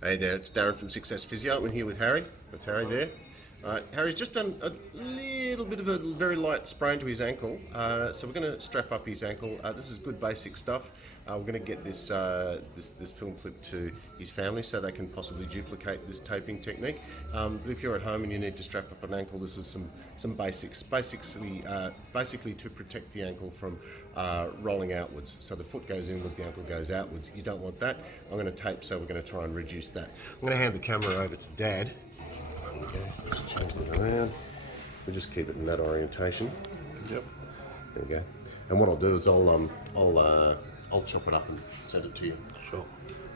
Hey there, it's Darren from Success Physio. I'm here with Harry. That's Harry there. Harry's just done a little bit of a very light sprain to his ankle, so we're going to strap up his ankle. This is good basic stuff. We're going to get this film clip to his family so they can possibly duplicate this taping technique. But if you're at home and you need to strap up an ankle, this is some basics. Basically to protect the ankle from rolling outwards. So the foot goes inwards, the ankle goes outwards. You don't want that. I'm going to tape, so we're going to try and reduce that. I'm going to hand the camera over to Dad. There you go. Just change that around. We'll just keep it in that orientation. Yep. There we go. And what I'll do is I'll chop it up and send it to you. Sure.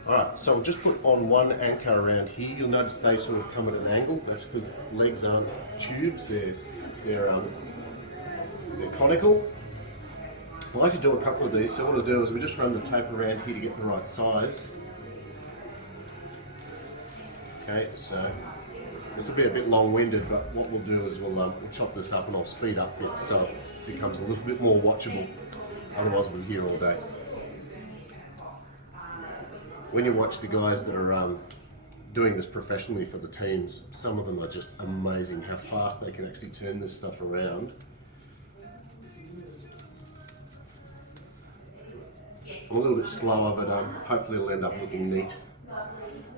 All right. So we'll just put on one anchor around here. You'll notice they sort of come at an angle. That's because legs aren't tubes. They're conical. I like to do a couple of these. So what I'll do is we just run the tape around here to get the right size. Okay. So this will be a bit long-winded, but what we'll do is we'll chop this up and I'll speed up bits so it becomes a little bit more watchable. Otherwise we'll be here all day. When you watch the guys that are doing this professionally for the teams, some of them are just amazing how fast they can actually turn this stuff around. I'm a little bit slower, but hopefully it'll end up looking neat.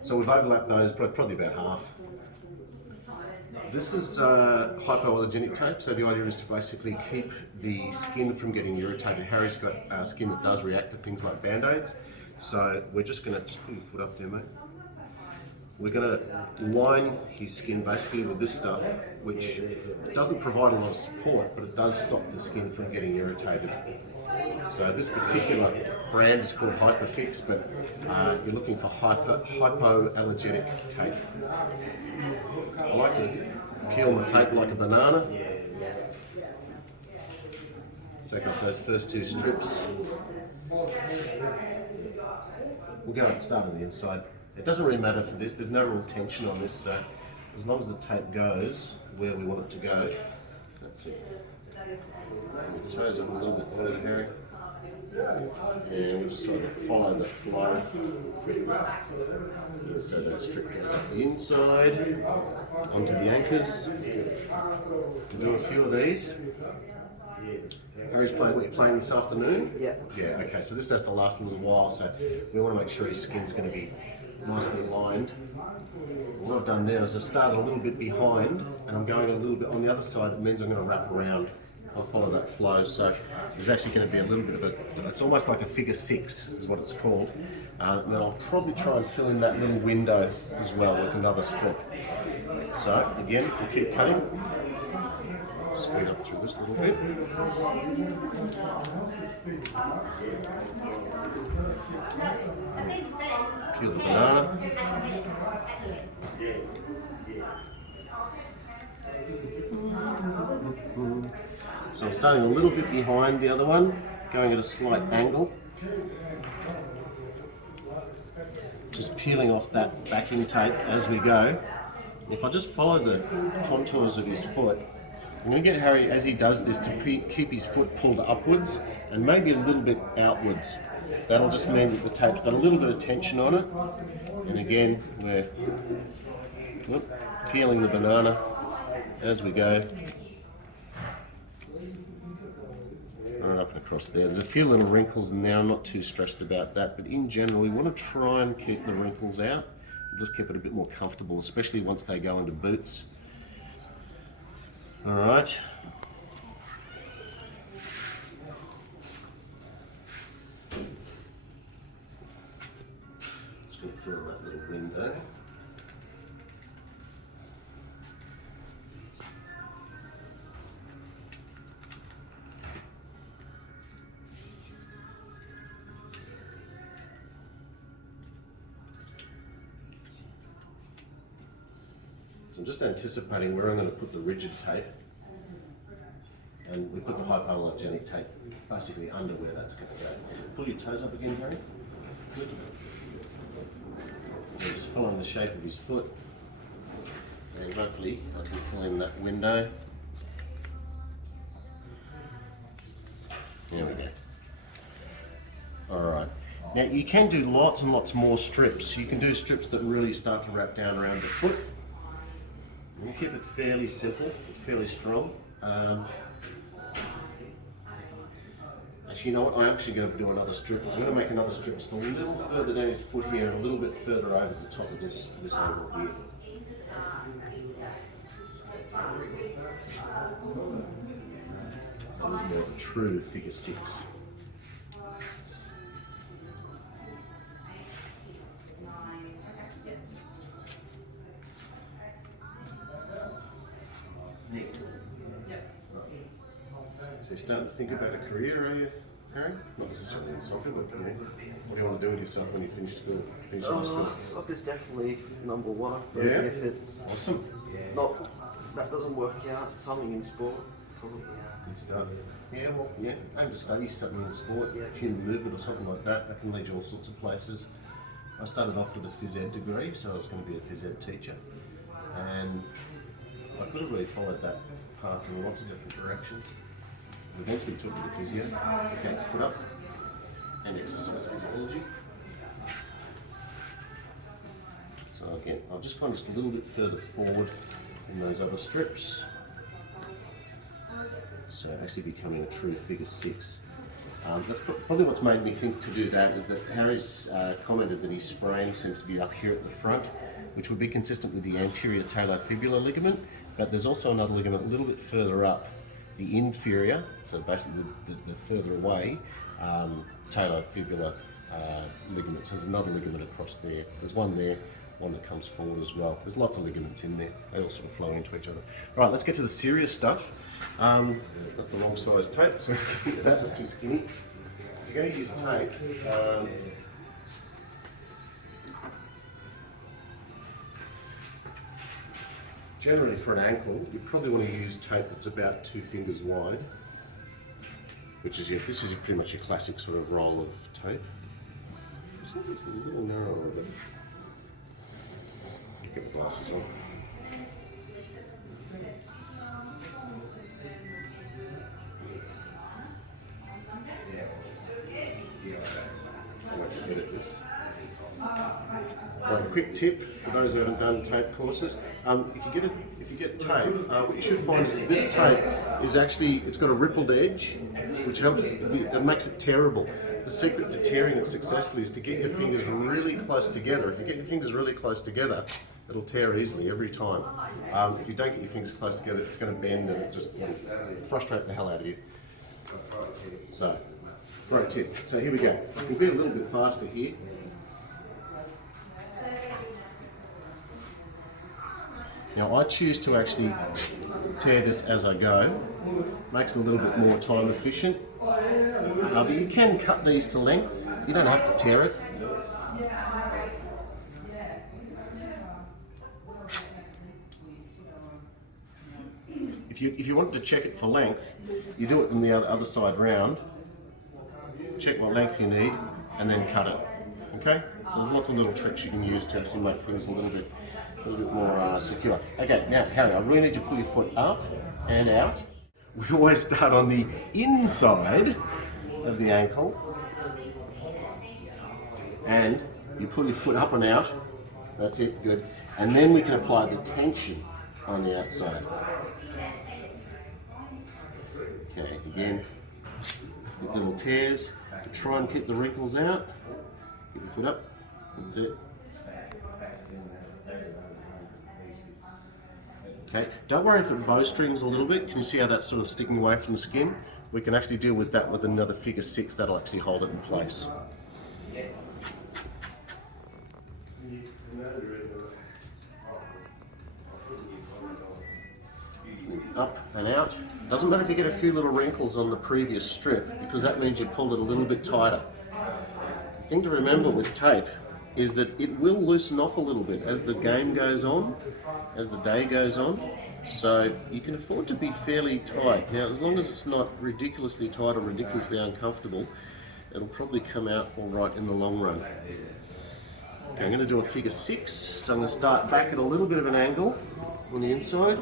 So we've overlapped those probably about half. This is hypoallergenic tape, so the idea is to basically keep the skin from getting irritated. Harry's got skin that does react to things like band-aids, so we're just going to put your foot up there, mate. We're going to line his skin basically with this stuff, which doesn't provide a lot of support, but it does stop the skin from getting irritated. So this particular brand is called Hypofix, but you're looking for hypoallergenic tape. I like to peel my tape like a banana. Take off those first two strips. We'll go and start on the inside. It doesn't really matter for this, there's no real tension on this, so as long as the tape goes where we want it to go, that's it. Your toes up a little bit further, Harry. And we'll just sort of follow the flow. Yeah, so that strip goes up the inside, onto the anchors. We'll do a few of these. Harry's playing, what, you're playing this afternoon? Yeah. Yeah, okay, so this has to last a little while, so we want to make sure his skin's going to be nicely lined. What I've done there is I've started a little bit behind and I'm going a little bit on the other side. It means I'm going to wrap around. I'll follow that flow, so there's actually going to be a little bit of it's almost like a figure six is what it's called. And then I'll probably try and fill in that little window as well with another strip. So again, we'll keep cutting. Speed up through this a little bit. Peel the banana. So I'm starting a little bit behind the other one, going at a slight angle. Just peeling off that backing tape as we go. If I just follow the contours of his foot, I'm going to get Harry, as he does this, to keep his foot pulled upwards and maybe a little bit outwards. That'll just mean that the tape's got a little bit of tension on it. And again, we're peeling the banana as we go. Right up and across there. There's a few little wrinkles in there. I'm not too stressed about that, but in general, we want to try and keep the wrinkles out. Just keep it a bit more comfortable, especially once they go into boots. All right. Just going to fill that little window. So I'm just anticipating where I'm going to put the rigid tape, and we put the hypoallergenic tape basically under where that's going to go. Pull your toes up again, Harry. Good. So just following the shape of his foot, and hopefully I can fill in that window. There we go. All right. Now you can do lots and lots more strips. You can do strips that really start to wrap down around the foot. And keep it fairly simple, fairly strong. Actually, you know what? I'm actually going to do another strip. I'm going to make another strip just a little further down his foot here, and a little bit further over the top of this angle here. So this is more of a true figure 6. So you're starting to think about a career, are you, Harry? Not necessarily in soccer, but what do you want to do with yourself when you finish school? Soccer's definitely number one. Yeah? If it's awesome. not, that doesn't work out, something in sport, probably. Good stuff. Yeah, well, yeah, aim to study something in sport, human movement or something like that. That can lead you all sorts of places. I started off with a phys ed degree, so I was going to be a phys ed teacher. And I could have really followed that path in lots of different directions. Eventually took me to physio, okay, foot up, and exercise physiology. So again, I've just gone just a little bit further forward in those other strips. So actually becoming a true figure 6. That's probably what's made me think to do that, is that Harry's commented that his sprain seems to be up here at the front, which would be consistent with the anterior talofibular ligament, but there's also another ligament a little bit further up, the inferior, so basically the further away, talofibular ligament. So there's another ligament across there. So there's one there, one that comes forward as well. There's lots of ligaments in there. They all sort of flow into each other. Right, let's get to the serious stuff. That's the wrong size tape, so that's too skinny. If you're going to use tape, generally for an ankle, you probably want to use tape that's about 2 fingers wide, which is this is pretty much your classic sort of roll of tape. It's a little narrower, but get the glasses on. I like to edit this. Right, quick tip for those who haven't done tape courses. If you get tape, what you should find is that this tape is actually, it's got a rippled edge, which helps, it makes it tearable. The secret to tearing it successfully is to get your fingers really close together. If you get your fingers really close together, it'll tear easily every time. If you don't get your fingers close together, it's going to bend and it'll frustrate the hell out of you. So, great tip. So here we go. We'll be a little bit faster here. Now I choose to actually tear this as I go. Makes it a little bit more time efficient. But you can cut these to length. You don't have to tear it. If you wanted to check it for length, you do it on the other side round. Check what length you need, and then cut it. Okay? So there's lots of little tricks you can use to actually make things a little bit more secure. Okay, now Harry, I really need you to pull your foot up and out. We always start on the inside of the ankle, and you pull your foot up and out. That's it, good. And then we can apply the tension on the outside. Okay, again, with little tears to try and keep the wrinkles out. Get your foot up. That's it. Okay, don't worry if it bowstrings a little bit. Can you see how that's sort of sticking away from the skin? We can actually deal with that with another figure 6 that'll actually hold it in place. Up and out. Doesn't matter if you get a few little wrinkles on the previous strip, because that means you pulled it a little bit tighter. The thing to remember with tape is that it will loosen off a little bit as the game goes on, as the day goes on. So you can afford to be fairly tight. Now, as long as it's not ridiculously tight or ridiculously uncomfortable, it'll probably come out all right in the long run. Okay, I'm going to do a figure 6, so I'm going to start back at a little bit of an angle on the inside.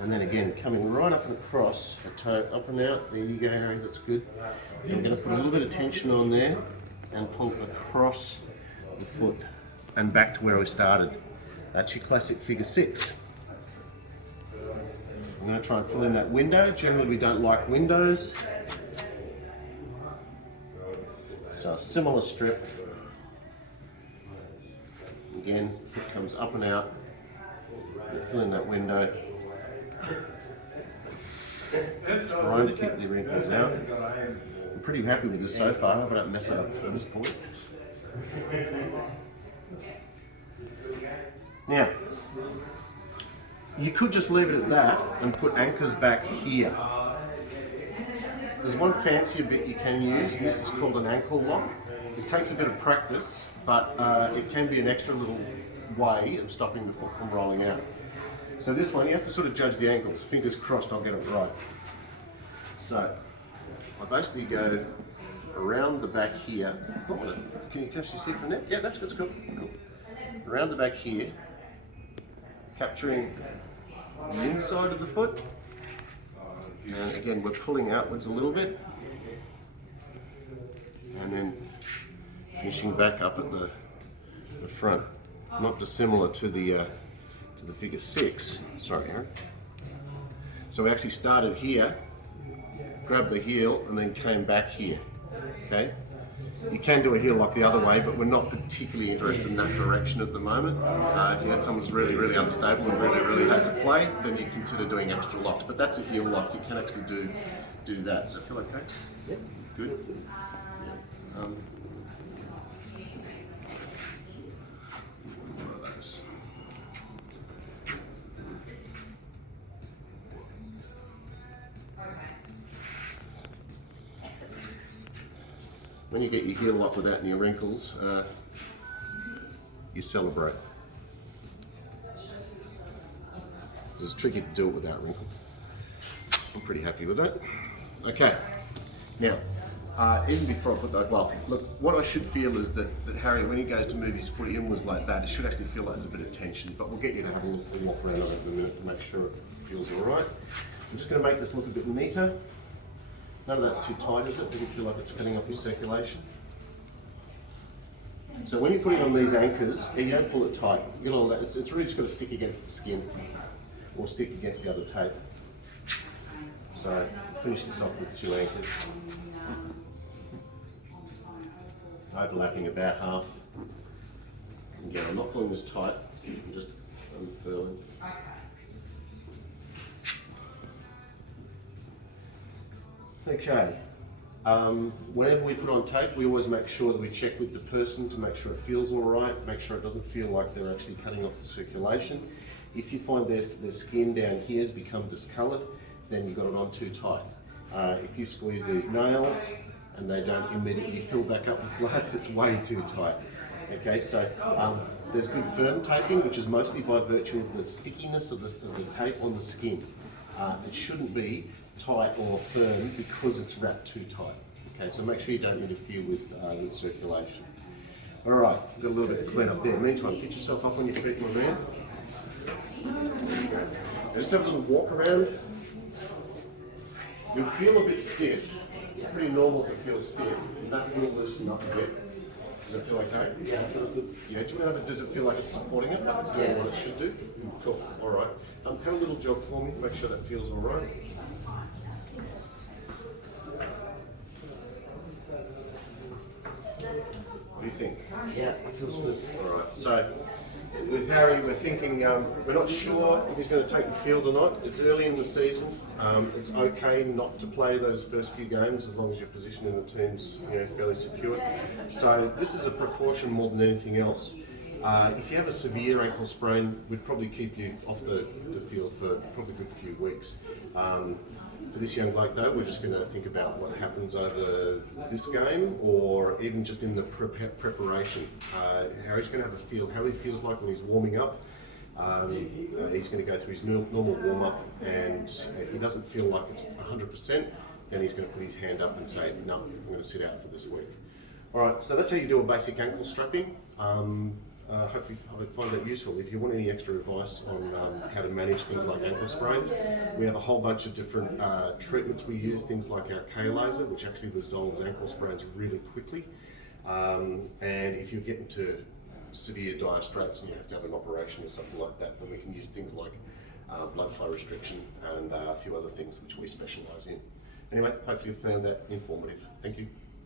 And then again, coming right up and across, a toe up and out. There you go, Harry, that's good. And I'm going to put a little bit of tension on there and pull across the foot and back to where we started. That's your classic figure 6. I'm going to try and fill in that window. Generally we don't like windows. So a similar strip. Again, foot comes up and out. You fill in that window. Trying to keep the wrinkles out. I'm pretty happy with this so far. I hope I don't mess it up at this point. Now, you could just leave it at that and put anchors back here. There's one fancier bit you can use, and this is called an ankle lock. It takes a bit of practice, but it can be an extra little way of stopping the foot from rolling out. So this one, you have to sort of judge the ankles. Fingers crossed I'll get it right. So, I basically go around the back here. Can you actually see from there? Yeah, that's good. Cool. Around the back here, capturing the inside of the foot. And again, we're pulling outwards a little bit. And then finishing back up at the front. Not dissimilar to the figure 6. Sorry, Aaron. So we actually started here, grabbed the heel, and then came back here. Okay? You can do a heel lock the other way, but we're not particularly interested in that direction at the moment. If you had someone who's really, really unstable and really, really hard to play, then you consider doing extra locks. But that's a heel lock. You can actually do that. Does that feel okay? Yeah. Good. Yeah. One of those. When you get your heel lock without any wrinkles, you celebrate. It's tricky to do it without wrinkles. I'm pretty happy with that. Okay, now, even before I put those, well, look, what I should feel is that Harry, when he goes to move his foot inwards like that, it should actually feel like there's a bit of tension, but we'll get you to have a walk around over a minute to make sure it feels all right. I'm just going to make this look a bit neater. None of that's too tight, is it? Doesn't feel like it's cutting off your circulation. So when you're putting on these anchors, you don't pull it tight. You get all that. It's really just got to stick against the skin or stick against the other tape. So finish this off with 2 anchors, overlapping about half. Again, I'm not pulling this tight. I'm just unfurling. Okay, whenever we put on tape, we always make sure that we check with the person to make sure it feels all right, make sure it doesn't feel like they're actually cutting off the circulation. If you find their skin down here has become discoloured, then you've got it on too tight. If you squeeze these nails and they don't immediately fill back up with blood, it's way too tight. Okay, so there's good firm taping, which is mostly by virtue of the stickiness of the tape on the skin. It shouldn't be tight or firm because it's wrapped too tight. Okay, so make sure you don't interfere with circulation. All right, we've got a little bit to clean up there. Meantime, get yourself up on your feet, my man. Okay. Just have a little walk around. You'll feel a bit stiff. It's pretty normal to feel stiff. That will loosen up a bit. Does it feel okay? Yeah, it feels good. Yeah, do you know, does it feel like it's supporting it, like it's doing what it should do? Cool, all right. Have a little jog for me, make sure that feels all right. What do you think? Yeah, that feels good. All right, so with Harry, we're thinking, we're not sure if he's going to take the field or not. It's early in the season. It's okay not to play those first few games as long as your position in the team's fairly secure. So this is a precaution more than anything else. If you have a severe ankle sprain, we'd probably keep you off the field for probably a good few weeks. For this young bloke though, we're just going to think about what happens over this game or even just in the preparation. Harry's going to have a feel how he feels like when he's warming up. He's going to go through his normal warm-up, and if he doesn't feel like it's 100%, then he's going to put his hand up and say, no, I'm going to sit out for this week. All right, so that's how you do a basic ankle strapping. hopefully find that useful. If you want any extra advice on how to manage things like ankle sprains, we have a whole bunch of different treatments we use, things like our K-laser, which actually resolves ankle sprains really quickly. And if you're getting to severe dire straits and you have to have an operation or something like that, then we can use things like blood flow restriction and a few other things which we specialise in. Anyway, hopefully you found that informative. Thank you.